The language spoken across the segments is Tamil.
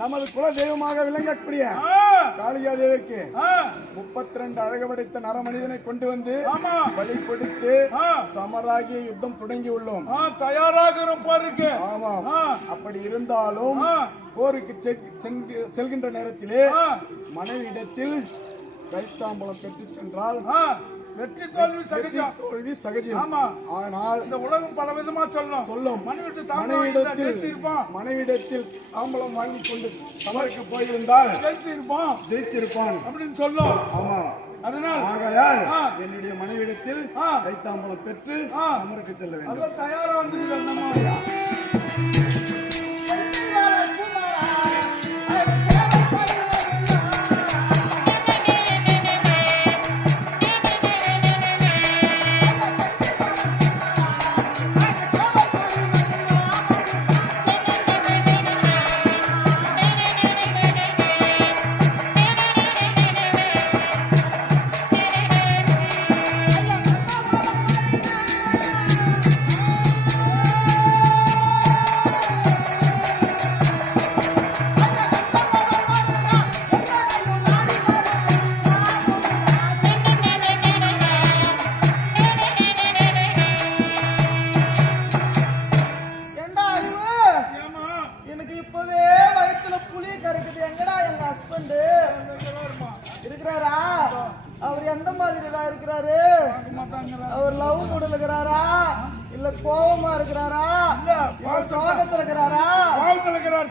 நமது குல தெய்வமாக விளங்கக்கூடிய காளியா தேவிக்கு 32 அழகு படைத்த நரமனிதனை கொண்டு வந்து பலி கொடுத்து சமராகிய யுத்தம் தொடங்கி உள்ளோம். தயாராக இருப்பாருக்கு. ஆமாம். அப்படி இருந்தாலும் போருக்கு செல்கின்ற நேரத்திலே மனைவியிடத்தில் கைத்தாம்பலம் பெற்று சென்றால் வெற்றி தோல்வி சகஜம். தோல்வி சகஜம். ஆமா. ஆனால் இந்த உலகம் பல விதமா சொல்லும். மனைவிடத்தில் தாம்பலம் வாங்கி கொண்டு சமருக்கு போயிருந்தால் ஜெயிச்சிருப்பான் அப்படின்னு சொல்லும். ஆமா. அதனால் ஆகையால் என்னுடைய மனைவிடத்தில் கைத்தாம்பலம் பெற்று சமருக்கு செல்ல வேண்டும். தயாரா வந்து அவர் எந்த மாதிரி இருக்கிறாரு? அவர் லவ் மூடுல இருக்கிறாரா, இல்ல கோபமா இருக்கிறாரா, இல்ல சோகத்துல இருக்கிறாரா? கோபத்துல இருக்கிறார்.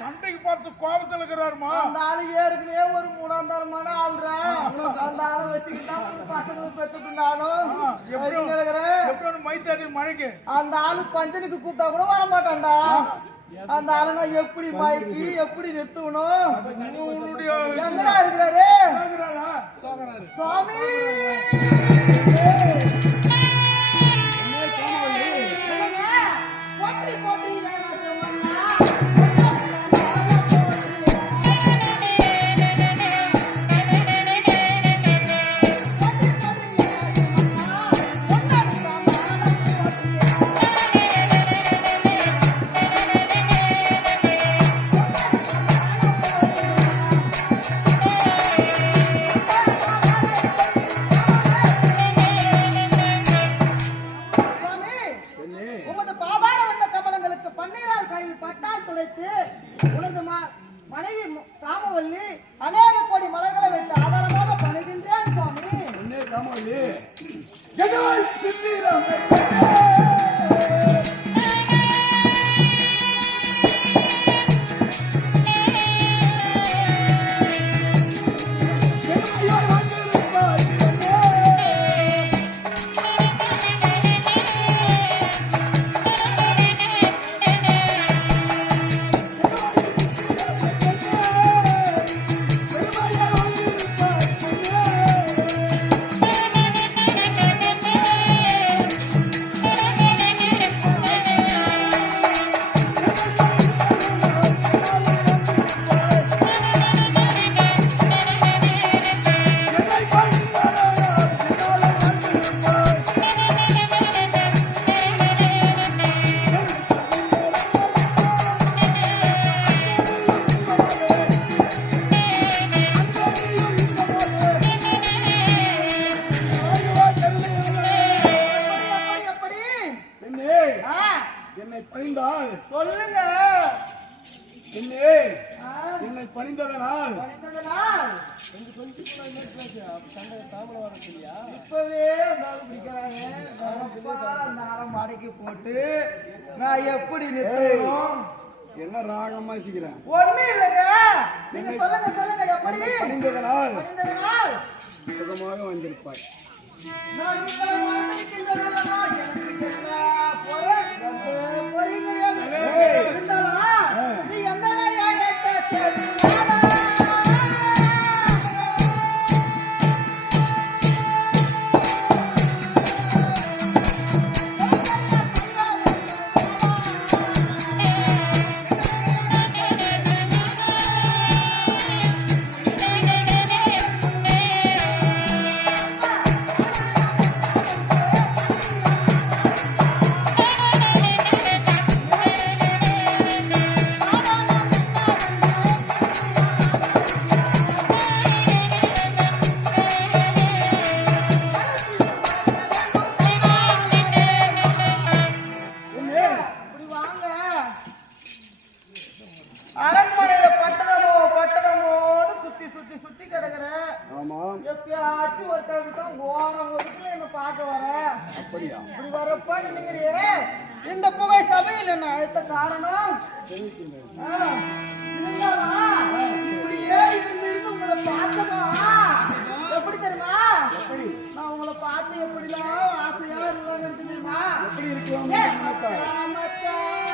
சண்டைக்கு பார்த்து கோபத்துல இருக்கிறாருமா. அந்த ஆளு ஏற்கனவே ஒரு 3ஆம் தரமான ஆள்றா. அந்த ஆளை வச்சுக்கிட்டா பசங்களுக்கு பெற்றுட்டு நானும் மைத்தாடி மழைக்கு அந்த ஆளு பஞ்சனுக்கு கூப்பிட்டா கூட வர மாட்டான்டா. அந்த ஆளுனா எப்படி மயக்கி எப்படி நிறுத்தணும்? எங்கடா இருக்கிறாரு சுவாமி? மனைவி ராமவல்லி அநேக கோடி மலைகளை வைத்து ஆதாரமாக பணிகின்றேன் சுவாமி. ராமவல்லி என்னை பணிந்தால் சொல்லுங்க. என்னை பணிந்ததனால் இப்பவே மடக்கி போட்டு நான் எப்படி நிற்கணும்? என்ன ராகமா சீக்கிறேன்? ஒண்ணு இல்லைங்க. நீங்க சொல்லுங்க எப்படி? அணிந்ததனால் அணிந்ததனால் சுகமாக வந்திருப்பாய். நான் உங்களை வாழ்ந்திருக்கின்றேனல்லவா, எனக்கு என்ன பொருள், எனக்கு பொருள் கிடையாது. இருந்தாலும் நீ எந்த வழியாக சேர்ந்தாலும் அரண்மனையில பட்டணமோன்னு சுத்தி கிடக்குறேன். ஆமாம். எப்பயாச்சும் ஒருத்தவங்க தான் ஓரம் ஒதுக்குல என்ன பார்க்க வர. அப்படியா? இப்படி வரப்ப நீங்கிறியே இந்த புகை சபையில் என்ன அழுத்த காரணம் தெரிவிக்கின்றேன். இப்படியே இருந்து உங்களை பார்த்ததா எப்படி தெரியுமா? எப்படி நான் உங்களை பார்த்து எப்படிலாம் ஆசையா இருக்கலாம் நினைச்சு தெரியுமா? எப்படி இருக்கலாம் என்று நினைத்தாய்?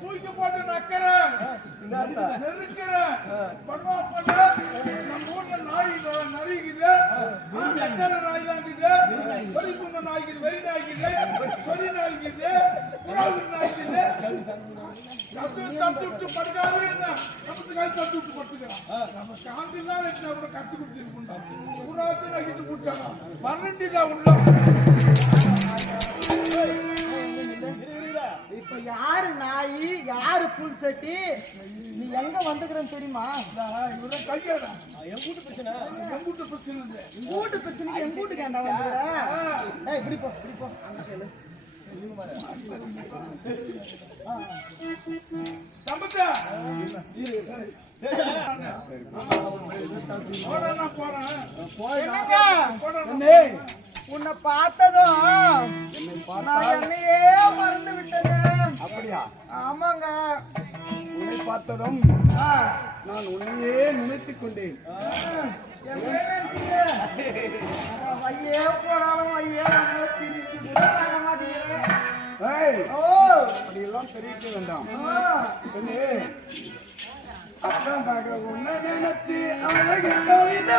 தூக்கி போட்டு நக்கிறேன் நெருக்கிறேன் பண்ணுவா பண்ண நம்ம ஊர்ல நாய் நரிக்குது நாய் தான் இருக்குது வெறி துண்ண நாய்க்குது வெறி நாய்க்குது சொல்லி நாய்க்குது தத்து விட்டு படுக்காது நமத்துக்காக தத்து விட்டு படுத்துக்கிறான் நம்ம சாந்தி தான் வச்சு கூட கத்து குடிச்சிருக்கோம் ஊராத்து நகிட்டு கூட்டாங்க 12 தான் உள்ள இப்ப யாரு நாயி யாரு புல் சட்டி நீ எங்க வந்துக்கிறன்னு தெரியுமா? இவரை கையாடா என் வீட்டு பிரச்சனை உங்க வீட்டு பிரச்சனைக்கு எங்க வீட்டுக்கு ஏன்டா வந்துக்கிற? ஏய் இப்படி போ அங்க கேளு. சம்பத்தா உன்னை பார்த்ததும் நான் என்னையே மறந்து விட்டேன். அப்படியா? ஆமாங்க. உன்னை பார்த்ததும் நான் உன்னையே நினைத்துக் கொண்டேன். ஐயே போனாலும் ஐயே அப்படியெல்லாம் தெரிவிக்க வேண்டாம். அதான் உன்னை நினைச்சு அழகு கவிதை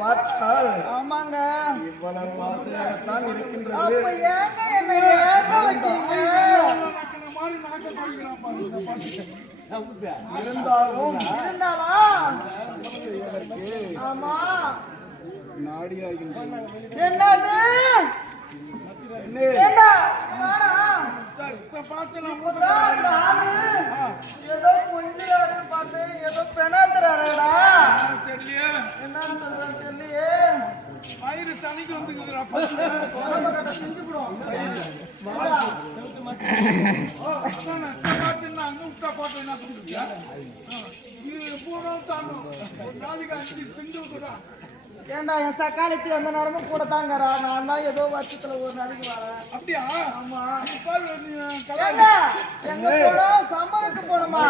பார்த்தால் ஆமாங்க இவ்வளவு ஆசையாகத்தான் இருக்கின்றது. அப்ப ஏங்க என்ன ஏங்க வச்சீங்க? இருந்தாலும் செய்வதற்கு ஆமா நாடியாகின்றது. என்னது என்ன ஏதோ கொஞ்சம் பார்த்தேன் ஏதோ பெணாத்துறாருடா என்னன்னு சொல்றேன் தெரியலையே. ஆயிரம் சனிக்கு வந்துக்குதுடா அங்க விட்டா பாட்டு என்ன சொல்லுவியா பூரம் தாண்டும் ஒரு நாளைக்கு 5 செஞ்சுடா. ஏண்டா என் சக்காலத்தி அந்த நேரமும் கூட தாங்கறா. நான் தான் ஏதோ வருஷத்துல ஒரு நாளைக்கு வரேன். அப்படியா? ஆமா. எங்க போனோம்? சம்மருக்கு போனோமா?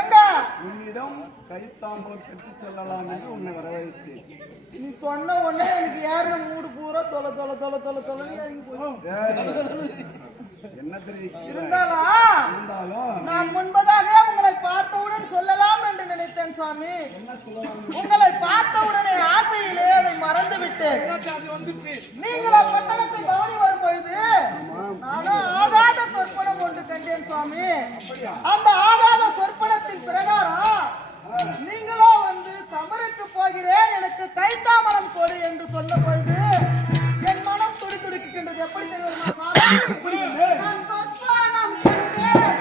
எங்க உன்னிடம் கைத்தாம்பலம் பெற்று செல்லலாம் என்று உன்னை வரவழைத்தேன். நீ சொன்ன உடனே எனக்கு ஏறின மூடு பூரா தொலை தொலை தொலை தொலை தொலைன்னு இறங்கி போய் என்ன தெரியும் இருந்தாலும் நான் முன்பதாக உங்களை பார்த்தவுடன் சொல்லலாம் என்று நினைத்தேன் சுவாமி. உங்களை பார்த்தவுடனே ஆசையிலே அதை மறந்து விட்டேன். நீங்களா பட்டணத்தை கவனி வரும் பொழுது நானும் ஆகாத சொற்பனம் ஒன்று கண்டேன். கேட்டேன் சுவாமி. அந்த ஆகாத சொற்பனத்தின் பிரகாரம் நீங்களோ வந்து சமருக்கு போகிறேன், எனக்கு கைத்தாமரம் கொடு என்று சொன்ன பொழுது என் மனம் துடி துடிக்கின்றது. எப்படி தெரியுமா சுவாமி? நான் சொற்பனம் கண்டேன்.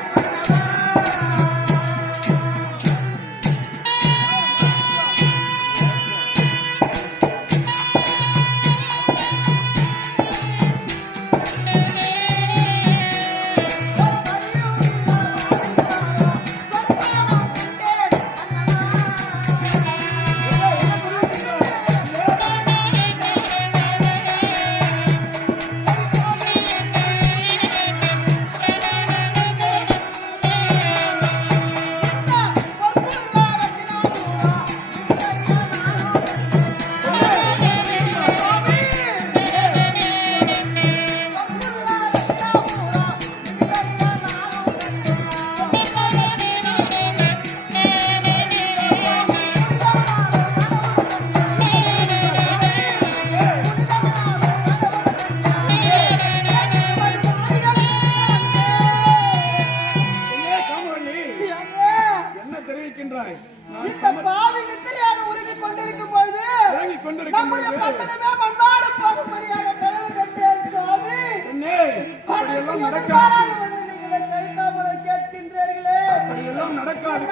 இந்த பாவி நித்திரையாக உருகிக் கொண்டிருக்கும் பொழுது நம்முடைய பட்டணமே மண்ணாடு போகும்படியாக கனவு கண்டேன் சுவாமி. அப்படியெல்லாம் நடக்காது, நீங்களே கைத்தாமரை கேட்கின்றீர்களே, அப்படியெல்லாம் நடக்காது.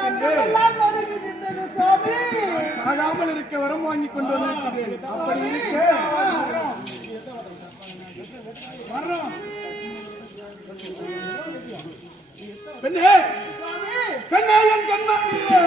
எல்லாம் நடுங்குகின்றது சுவாமி. ஆகாமல் இருக்க வரம் வாங்கி கொண்டு வந்திருக்கிறேன். அப்படி இருக்க பெண்ணே, பெண்ணே, என் கண்மணியே,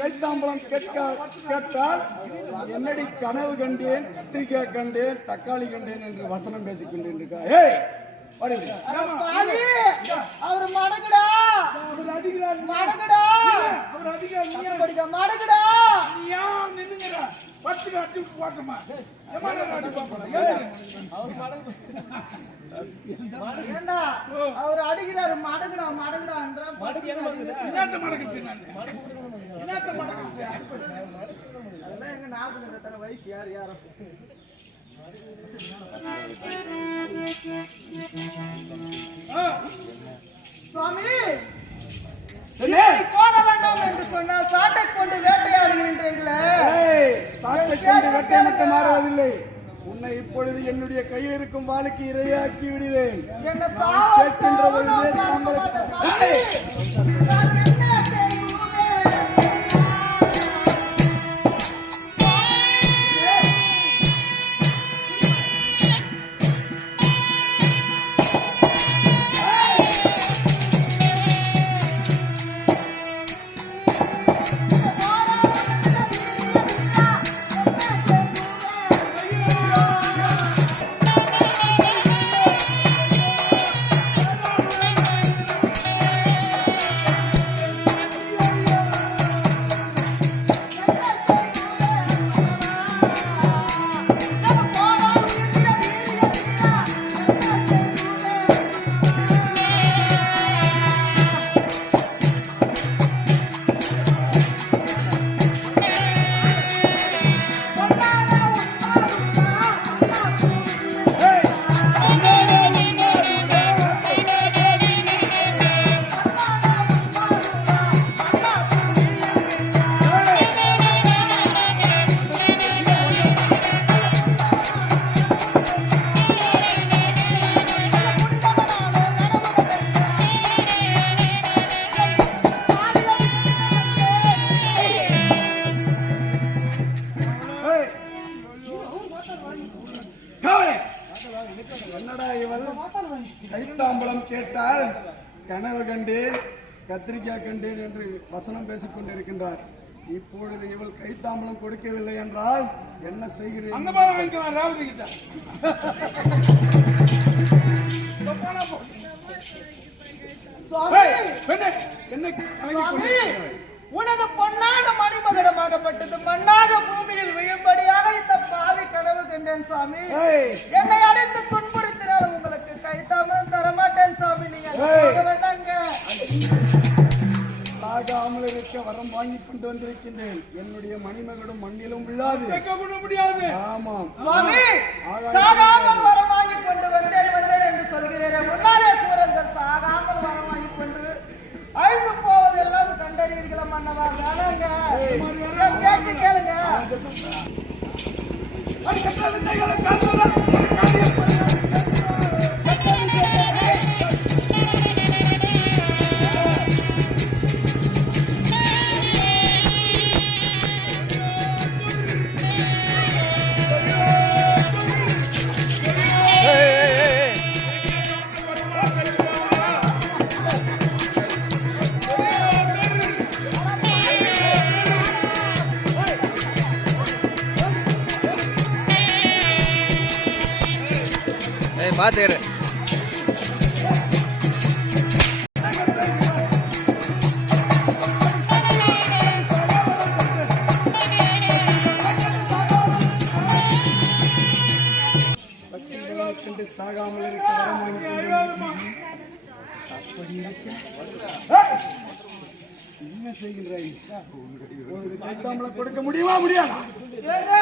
கைத்தாம்பலம் கேட்டால் என்னடி கனவு கண்டேன், கத்திரிக்காய் கண்டேன், தக்காளி கண்டேன் என்று வசனம் பேசிக் கொண்டிருக்காய். அவர் மடங்குடா, அவர் அதிகாரி மடங்குடா, அவர் அதிகாரி மடங்குடா. ஏன் நின்னுங்கடா? பத்துக்கு அடி போட்டோமா? ஏண்டா அவர் அடிக்கிறாரு, மடங்குடா மடங்குடா என்னத்த மடக்குது? என்னத்த மடக்குது? அதெல்லாம் எங்க நாக்குல தர வயசு யார் யாரும் சுவாமி போட வேண்டாம் என்று சொன்னால் சாட்டை கொண்டு வேட்டையாடுகின்றீர்களே. சாட்டை கொண்டு வேட்டை மட்டும் மாறுவதில்லை, உன்னை இப்பொழுது என்னுடைய கையில் இருக்கும் வாளுக்கு இரையாக்கி விடுவேன். என்ன கேட்கின்ற பொழுதே என்னடா இவள் கைத்தாம்பலம் கேட்டால் கனவு கண்டேன் கத்திரிக்காய் கண்டேன் என்று வசனம் பேசிக் கொண்டிருக்கின்றார். இப்பொழுது இவள் கைத்தாம்பலம் கொடுக்கவில்லை என்றால் என்ன செய்கிறேன்? அந்த மாதிரி வாங்கிக்கலாம் ரேவதி கிட்ட. சுவாமி, பெண்ணே, என்ன கலங்கிக் சுவாமி, கொண்டிருக்கிறாய்? உனது பொன்னான மணிமகுடமாகப்பட்டது மண்ணாக பூமியில் விழும்படியாக இந்த பாவி கனவு கண்டேன் சாமி. ஏய், என்னை அடைத்து துன்புறுத்தினால் உங்களுக்கு கைத்தாமரம் தரமாட்டேன் சாமி. நீங்க ஏய். போக வேண்டாங்க. சாகாமல் இருக்க வரம் வாங்கி கொண்டு வந்திருக்கின்றேன். என்னுடைய மணிமகளும் மண்ணிலும் விழாது. செக்க கூட முடியாது. ஆமாம் சுவாமி, சாகாமல் வரம் வாங்கி கொண்டு வந்தேன் என்று சொல்கிறேன். முன்னாலே சூரர்கள் சாகாமல் வரம் வாங்கி கொண்டு அழிந்து போவதெல்லாம் கண்டறிவீர்களா மன்னவா? வேணாங்க, என் பேச்சு கேளுங்க. பாத்துக்கிறேன். கண்டு சாகாமல் இருக்க வரம் வாங்கி கொண்டு வந்திருக்கின்றேன். அப்படி இருக்க என்ன செய்கின்றாய்? உனது கைத்தாம்பலம் கொடுக்க முடியுமா முடியாதா? ஏங்க,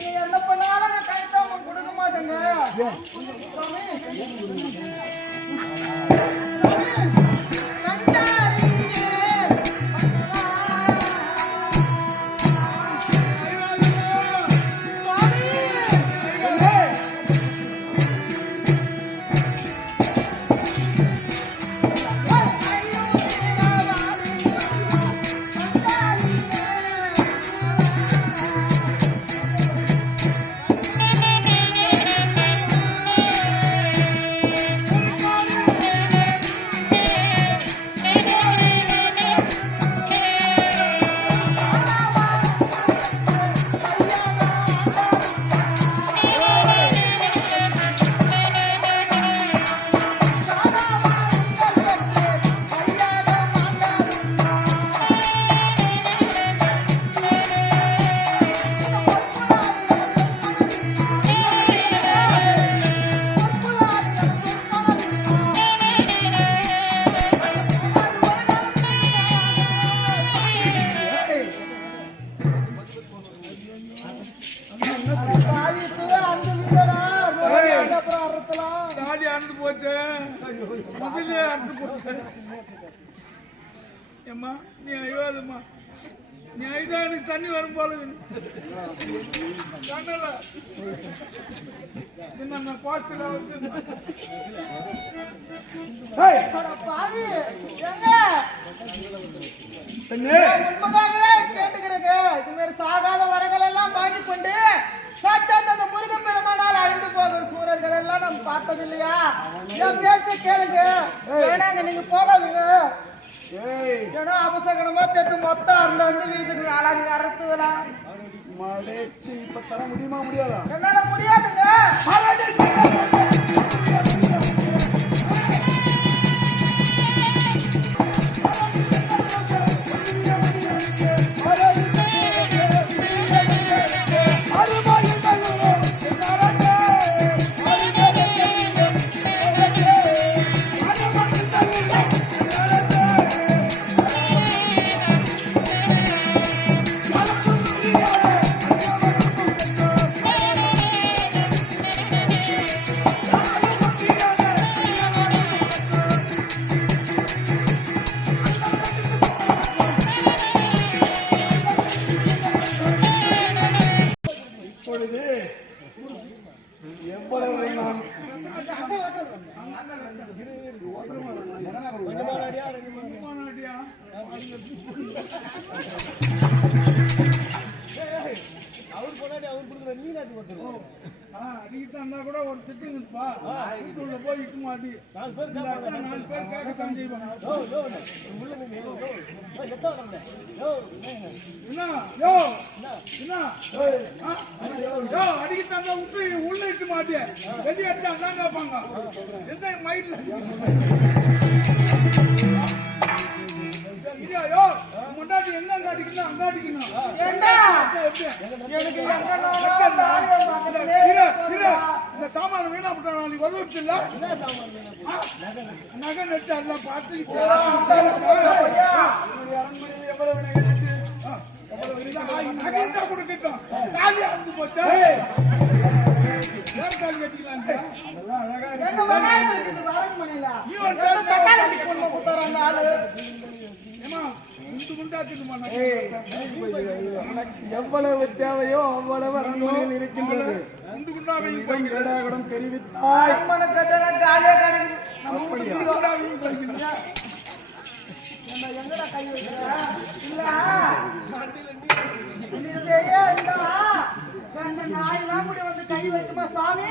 நீங்க என்ன பண்ணாலும் நான் கைத்தாமரம் கொடுக்க மாட்டேங்க. சுவாமி, தாடி அறுந்து போச்சு, முதல்ல அறுந்து போச்சு. ஏம்மா நீ அழுவாதம்மா, நீ அழுதா எனக்கு தண்ணி வரும் போல கண்ணல என்ன பாத்துல வந்து பாவி, ஏங்க, உண்மைதாங்களே கேட்டுக்கிறேங்க. இது மாதிரி சாகாத வரங்கள் எல்லாம் வாங்கி கொண்டு சாட்சாத் அந்த முருகன் பெருமானால் அழிந்து போகிற சூரர்கள் எல்லாம் நம்ம பார்த்தது இல்லையா? என் பேச்ச கேளுங்க. வேணாங்க, நீங்க போகாதுங்க. ஏன்னா அபசகனமா தெத்து மொத்தம் அந்த வீட்டுக்கு அழகு அறுத்து விழா மடைச்சி இப்ப தர முடியுமா முடியாதா? என்னால முடியாதுங்க. இப்பொழுது எவ்வளவு நான் அடிக்கிட்டு இருந்தா கூட ஒரு திட்டுங்கப்பா வீட்டுக்குள்ள போய் இட்டு மாட்டி 4 பேர் கேட்கத்தான் செய்வாங்க. என்ன யோ என்ன யோ அடிக்கிட்டு இருந்தா விட்டு உள்ள இட்டு மாட்டி வெளியே அடிச்சா தான் கேட்பாங்க. எந்த மயிரில் யோ முன்னாடி எங்க அங்க அடிக்கணும் அங்க அடிக்கணும். இந்த சாமான வீணா போட்டா நாளைக்கு உதவிட்டு இல்ல நகை நட்டு அதெல்லாம் பார்த்துக்கிட்டு நகை கொடுக்கட்டும் காலி அந்து போச்சா யார் காலி கட்டிக்கலாம் எவ்வளவு தேவையோ அவ்வளவு அரண்மனையில் இருக்கின்றது. தெரிவித்தாய் காலியா கிடக்குது. எங்கடா கை வைக்கிற? இல்ல நாயெல்லாம் கூட வந்து கை வைக்குமா சாமி?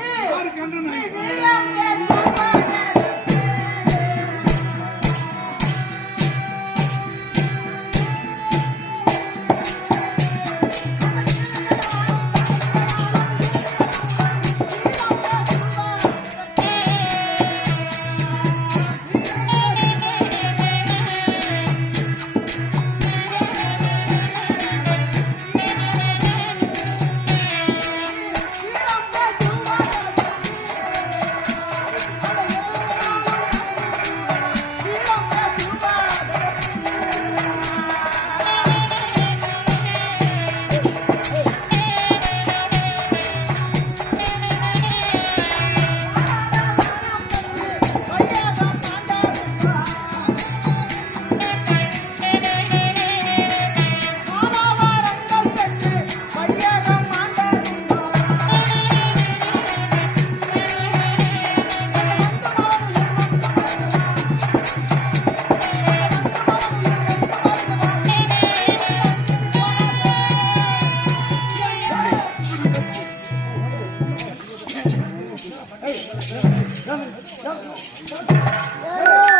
Hey!